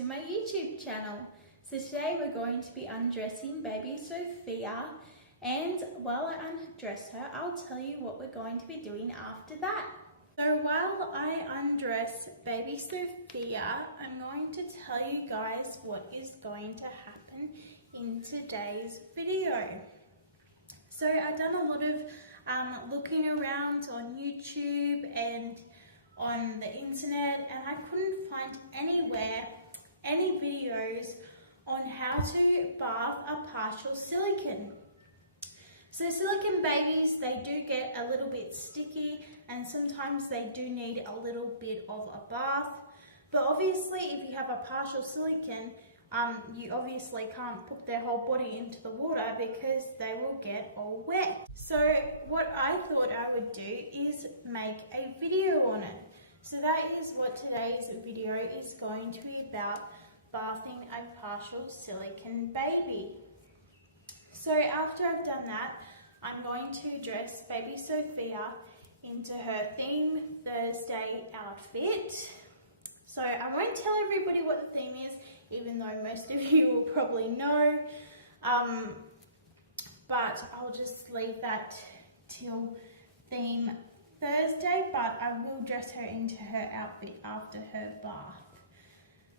to my YouTube channel. So today we're going to be undressing baby Sophia, and while I undress her, I'll tell you what we're going to be doing after that. So while I undress baby Sophia, I'm going to tell you guys what is going to happen in today's video. So I've done a lot of looking around on YouTube and on the internet, and I couldn't find anywhere any videos on how to bath a partial silicone. So silicone babies, they do get a little bit sticky and sometimes they do need a little bit of a bath. But obviously if you have a partial silicone, you obviously can't put their whole body into the water because they will get all wet. So what I thought I would do is make a video on it. So that is what today's video is going to be about, bathing a partial silicone baby. So after I've done that, I'm going to dress baby Sophia into her theme Thursday outfit. So I won't tell everybody what the theme is, even though most of you will probably know, but I'll just leave that till theme Thursday, but I will dress her into her outfit after her bath.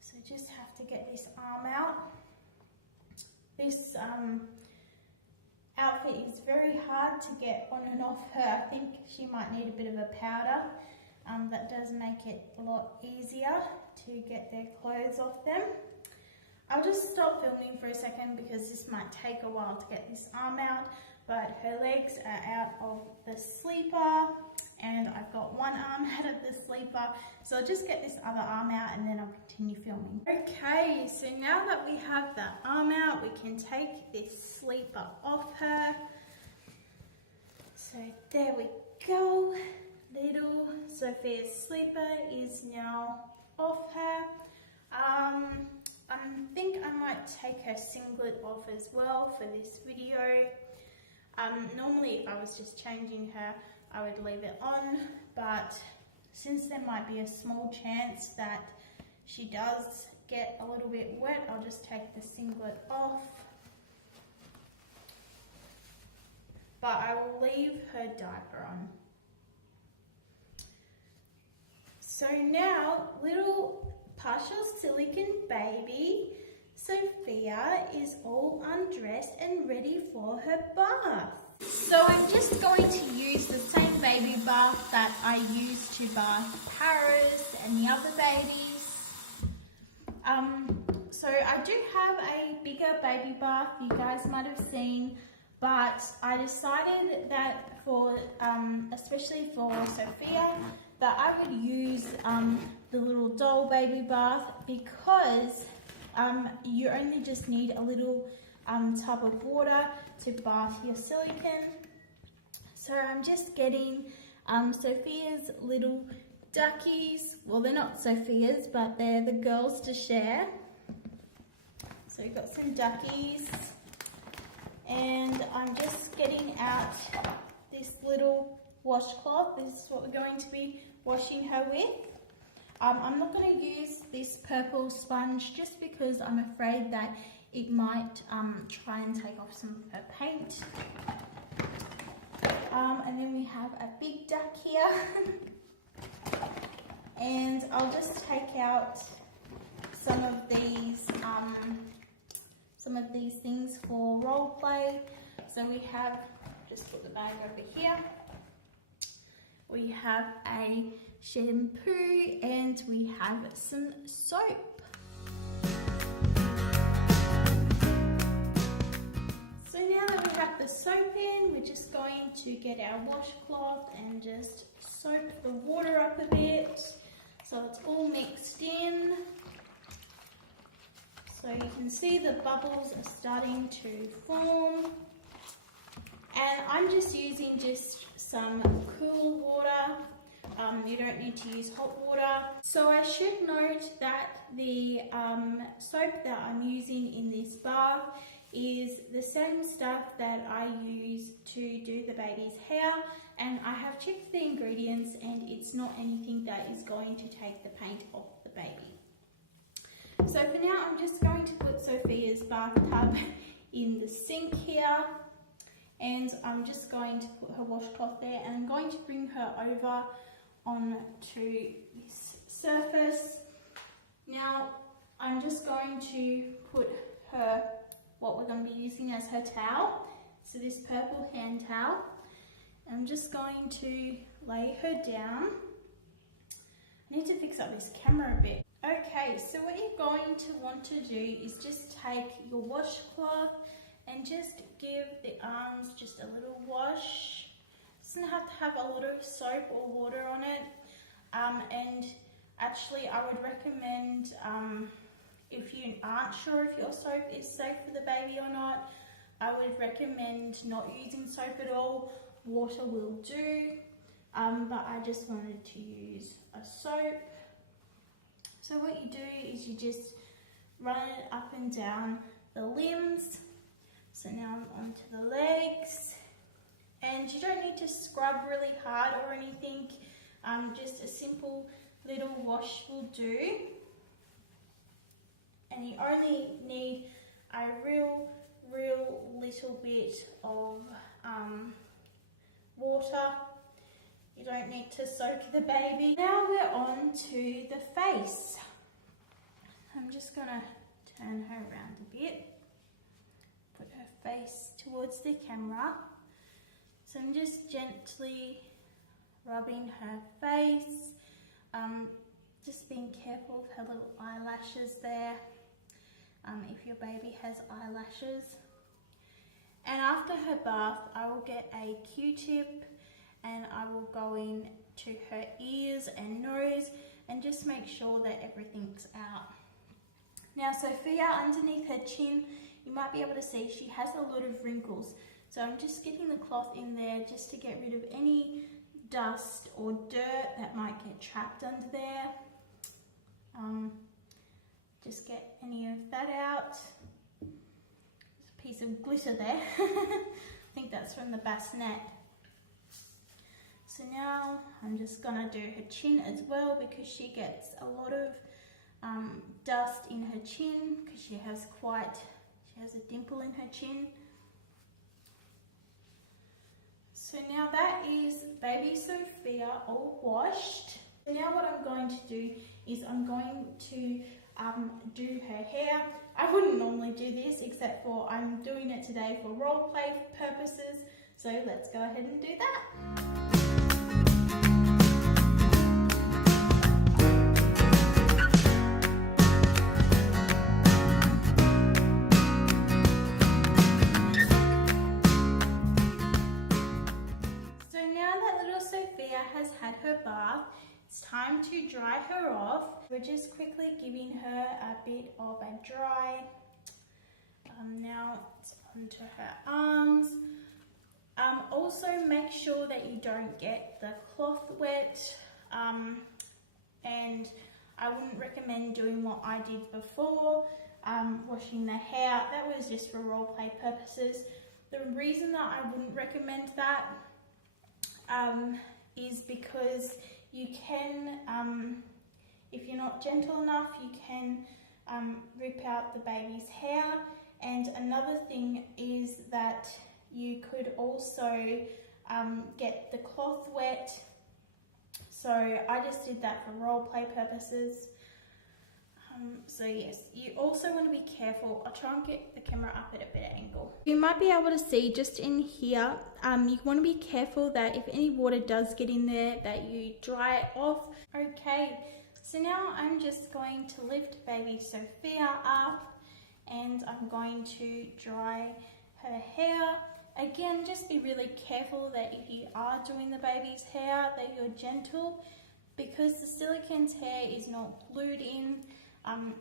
So just have to get this arm out. This outfit is very hard to get on and off her. I think she might need a bit of a powder. That does make it a lot easier to get their clothes off them. I'll just stop filming for a second because this might take a while to get this arm out, but her legs are out of the sleeper and I've got one arm out of the sleeper, so I'll just get this other arm out and then I'll continue filming. Okay, so now that we have the arm out, we can take this sleeper off her. So there we go. Little Sophia's sleeper is now off her. I think I might take her singlet off as well for this video. Normally if I was just changing her, I would leave it on, but since there might be a small chance that she does get a little bit wet, I'll just take the singlet off. But I will leave her diaper on. So now, little partial silicone baby Sophia is all undressed and ready for her bath. So I'm just going to use the same baby bath that I used to bath Paris and the other babies. So I do have a bigger baby bath, you guys might have seen, but I decided that for, especially for Sophia, that I would use the little doll baby bath because you only just need a little tub of water to bath your silicone. So I'm just getting Sophia's little duckies. Well, they're not Sophia's, but they're the girls to share. So we've got some duckies, and I'm just getting out this little washcloth. This is what we're going to be washing her with. I'm not going to use this purple sponge just because I'm afraid that it might try and take off some of her paint. And then we have a big duck here. And I'll just take out some of these things for role play. So we have, just put the bag over here. We have a shampoo and we have some soap. So now that we have the soap in, we're just going to get our washcloth and just soak the water up a bit so it's all mixed in. So you can see the bubbles are starting to form. And I'm just using some cool water. You don't need to use hot water. So I should note that the soap that I'm using in this bath is the same stuff that I use to do the baby's hair, and I have checked the ingredients and it's not anything that is going to take the paint off the baby. So for now, I'm just going to put Sophia's bathtub in the sink here, and I'm just going to put her washcloth there, and I'm going to bring her over onto this surface. Now I'm just going to put her, what we're going to be using as her towel, so this purple hand towel. I'm just going to lay her down. I need to fix up this camera a bit. Okay, so what you're going to want to do is just take your washcloth and just give the arms just a little wash. It doesn't have to have a lot of soap or water on it. And actually I would recommend, if you aren't sure if your soap is safe for the baby or not, I would recommend not using soap at all. Water will do, but I just wanted to use a soap. So what you do is you just run it up and down the limbs. So now I'm onto the legs, and you don't need to scrub really hard or anything, just a simple little wash will do. And you only need a real little bit of water. You don't need to soak the baby. Now we're on to the face. I'm just gonna turn her around a bit, put her face towards the camera. So I'm just gently rubbing her face, just being careful of her little eyelashes there, if your baby has eyelashes. And after her bath, I will get a Q-tip and I will go in to her ears and nose and just make sure that everything's out. Now Sophia, underneath her chin, you might be able to see she has a lot of wrinkles. So I'm just getting the cloth in there just to get rid of any dust or dirt that might get trapped under there. Just get any of that out. There's a piece of glitter there. I think that's from the bassinet. So now I'm just gonna do her chin as well, because she gets a lot of dust in her chin, because she has a dimple in her chin. So now that is baby Sophia all washed. So now what I'm going to do is I'm going to do her hair. I wouldn't normally do this, except for I'm doing it today for role play purposes. So let's go ahead and do that. Has had her bath, it's time to dry her off. We're just quickly giving her a bit of a dry. Now it's onto her arms. Also make sure that you don't get the cloth wet, and I wouldn't recommend doing what I did before, washing the hair. That was just for role play purposes. The reason that I wouldn't recommend that is because you can, if you're not gentle enough, you can rip out the baby's hair. And another thing is that you could also get the cloth wet. So I just did that for role play purposes. So yes, you also want to be careful. I'll try and get the camera up at a better angle. You might be able to see just in here, you want to be careful that if any water does get in there, that you dry it off. Okay, so now I'm just going to lift baby Sophia up, and I'm going to dry her hair. Again, just be really careful that if you are doing the baby's hair, that you're gentle, because the silicone's hair is not glued in.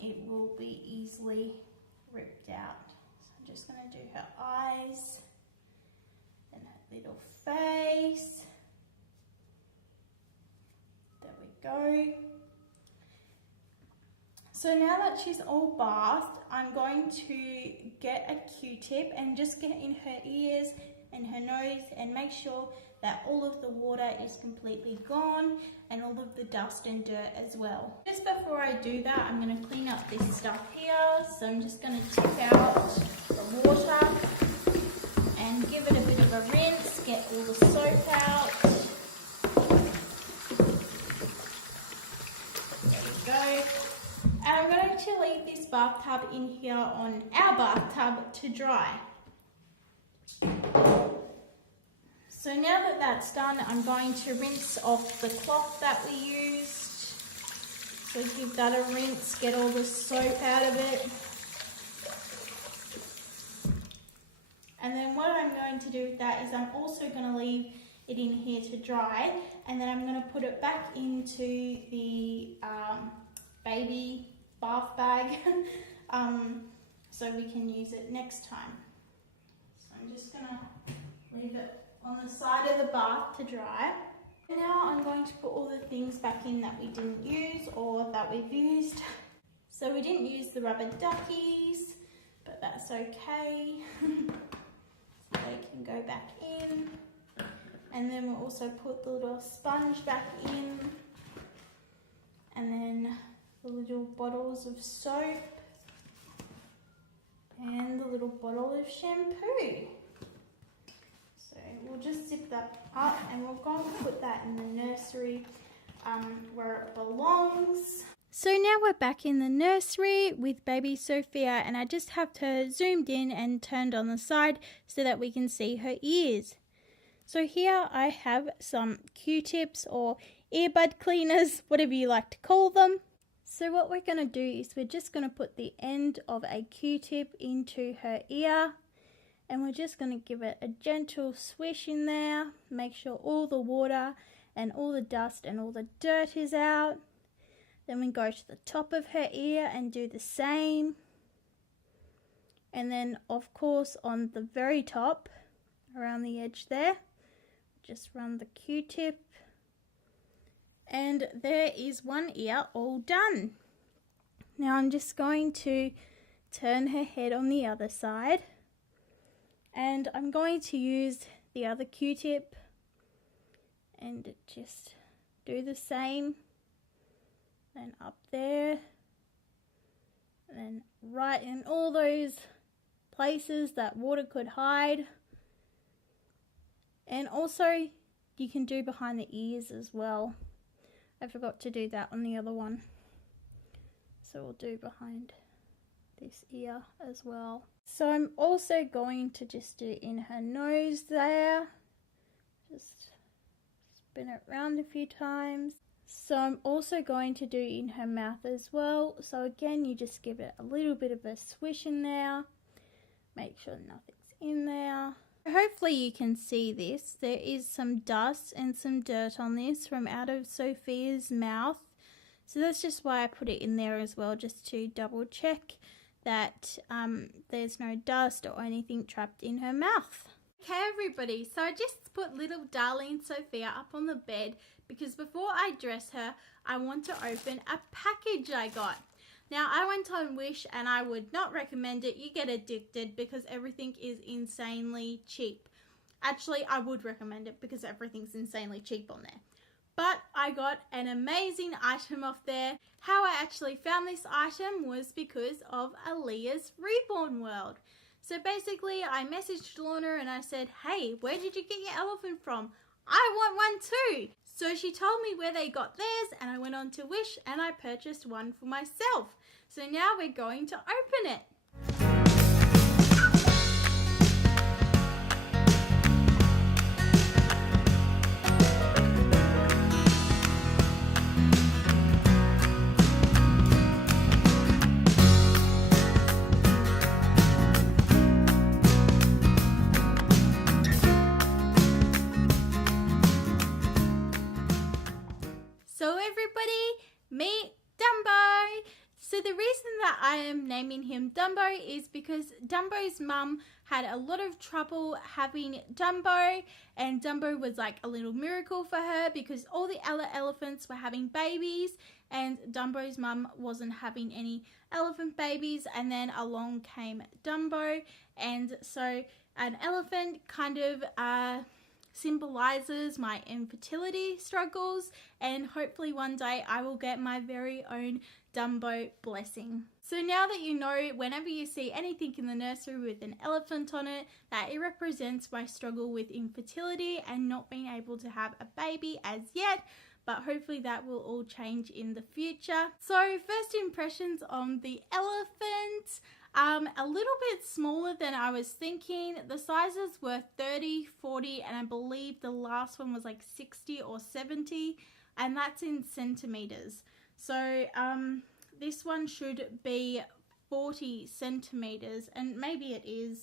It will be easily ripped out. So I'm just going to do her eyes and her little face. There we go. So now that she's all bathed, I'm going to get a Q-tip and just get in her ears and her nose and make sure that all of the water is completely gone and all of the dust and dirt as well. Just before I do that, I'm going to clean up this stuff here. So I'm just going to tip out the water and give it a bit of a rinse, get all the soap out. There we go. And I'm going to leave this bathtub in here on our bathtub to dry. So now that that's done, I'm going to rinse off the cloth that we used. So give that a rinse, get all the soap out of it. And then what I'm going to do with that is I'm also going to leave it in here to dry, and then I'm going to put it back into the baby bath bag so we can use it next time. So I'm just going to leave it on the side of the bath to dry. And now I'm going to put all the things back in that we didn't use or that we've used. So we didn't use the rubber duckies, but that's okay. So they can go back in. And then we'll also put the little sponge back in. And then the little bottles of soap. And the little bottle of shampoo. We'll just zip that up and we're going to put that in the nursery where it belongs. So now we're back in the nursery with baby Sophia, and I just have her zoomed in and turned on the side so that we can see her ears. So here I have some Q-tips or earbud cleaners, whatever you like to call them. So what we're going to do is we're just going to put the end of a Q-tip into her ear. And we're just going to give it a gentle swish in there. Make sure all the water and all the dust and all the dirt is out. Then we go to the top of her ear and do the same. And then, of course, on the very top, around the edge there, just run the Q-tip. And there is one ear all done. Now I'm just going to turn her head on the other side. And I'm going to use the other Q-tip and just do the same. Then up there. And then right in all those places that water could hide. And also you can do behind the ears as well. I forgot to do that on the other one. So we'll do behind this ear as well. So I'm also going to just do in her nose there. Just spin it around a few times. So I'm also going to do in her mouth as well. So again, you just give it a little bit of a swish in there. Make sure nothing's in there. Hopefully you can see this. There is some dust and some dirt on this from out of Sophia's mouth. So that's just why I put it in there as well, just to double check that there's no dust or anything trapped in her mouth. Okay everybody, so I just put little darling Sophia up on the bed because before I dress her, I want to open a package I got. Now I went on Wish and I would not recommend it. You get addicted because everything is insanely cheap. Actually, I would recommend it because everything's insanely cheap on there. But I got an amazing item off there. How I actually found this item was because of Aliyah's Reborn World. So basically I messaged Lorna and I said, hey, where did you get your elephant from? I want one too. So she told me where they got theirs and I went on to Wish and I purchased one for myself. So now we're going to open it. So everybody, meet Dumbo. So the reason that I am naming him Dumbo is because Dumbo's mum had a lot of trouble having Dumbo, and Dumbo was like a little miracle for her because all the other elephants were having babies and Dumbo's mum wasn't having any elephant babies, and then along came Dumbo, and so an elephant kind of symbolizes my infertility struggles, and hopefully one day I will get my very own Dumbo blessing. So now that you know, whenever you see anything in the nursery with an elephant on it, that it represents my struggle with infertility and not being able to have a baby as yet, but hopefully that will all change in the future. So first impressions on the elephant. A little bit smaller than I was thinking. The sizes were 30, 40, and I believe the last one was like 60 or 70, and that's in centimeters. So this one should be 40 centimeters, and maybe it is,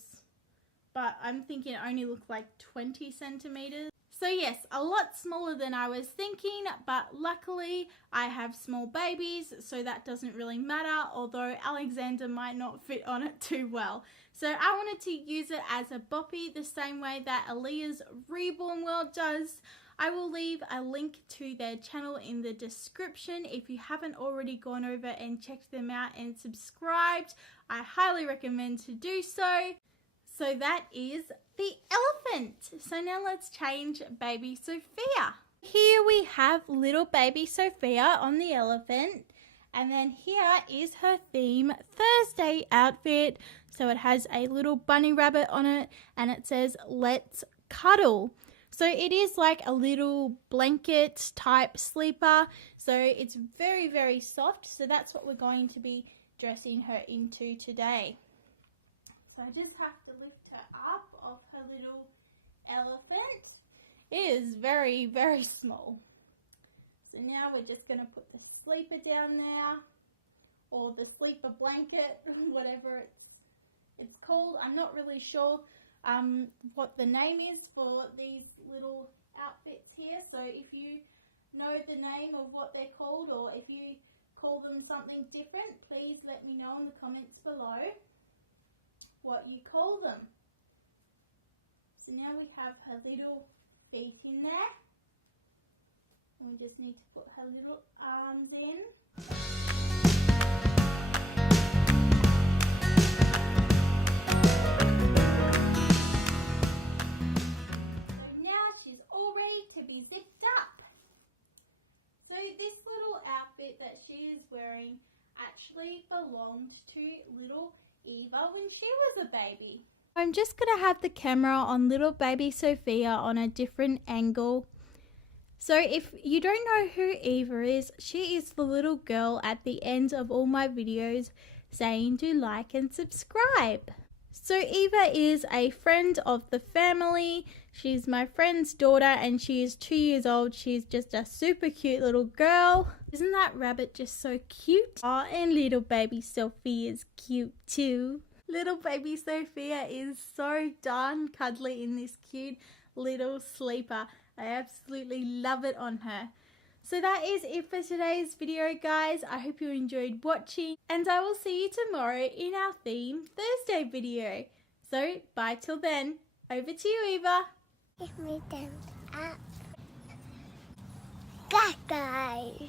but I'm thinking it only looked like 20 centimeters. So yes, a lot smaller than I was thinking, but luckily I have small babies, so that doesn't really matter, although Alexander might not fit on it too well. So I wanted to use it as a boppy the same way that Aliyah's Reborn World does. I will leave a link to their channel in the description if you haven't already gone over and checked them out and subscribed. I highly recommend to do so. So that is the elephant. So now let's change baby Sophia. Here we have little baby Sophia on the elephant. And then here is her theme Thursday outfit. So it has a little bunny rabbit on it and it says, "Let's cuddle." So it is like a little blanket type sleeper. So it's very, very soft. So that's what we're going to be dressing her into today. So I just have to lift her up off her little elephant. It is very, very small. So now we're just going to put the sleeper down there, or the sleeper blanket, whatever it's called. I'm not really sure what the name is for these little outfits here. So if you know the name of what they're called, or if you call them something different, please let me know in the comments below what you call them. So now we have her little feet in there. And we just need to put her little arms in. So now she's all ready to be zipped up. So this little outfit that she is wearing actually belonged to little Eva when she was a baby. I'm just going to have the camera on little baby Sophia on a different angle. So if you don't know who Eva is, she is the little girl at the end of all my videos saying do like and subscribe. So Eva is a friend of the family. She's my friend's daughter and she is 2 years old. She's just a super cute little girl. Isn't that rabbit just so cute? Oh, and little baby Sophia is cute too. Little baby Sophia is so darn cuddly in this cute little sleeper. I absolutely love it on her. So that is it for today's video, guys. I hope you enjoyed watching, and I will see you tomorrow in our theme Thursday video. So bye till then. Over to you, Eva. Give me thumbs up. Bye, guys.